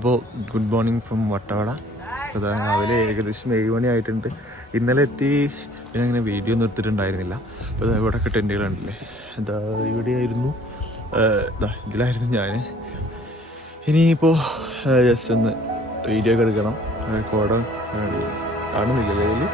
അപ്പോൾ good morning from Vattavada. അപ്പോൾ രാവിലെ ഏകദേശം 7 മണി ആയിട്ടുണ്ട്. ഇന്നലെ എത്തി, പിന്നെ അങ്ങനെ വീഡിയോ ഒന്നും എടുത്തിട്ടുണ്ടായിരുന്നില്ല. അപ്പോൾ ഇവിടെയൊക്കെ ടെൻറ്റുകളുണ്ടല്ലേ, എന്താ ഇവിടെയായിരുന്നു, ഇതിലായിരുന്നു ഞാൻ. ഇനിയിപ്പോൾ ജസ്റ്റ് ഒന്ന് വീഡിയോ ഒക്കെ എടുക്കണം. കോട കാണുന്നില്ലല്ലേ ഇതിൽ.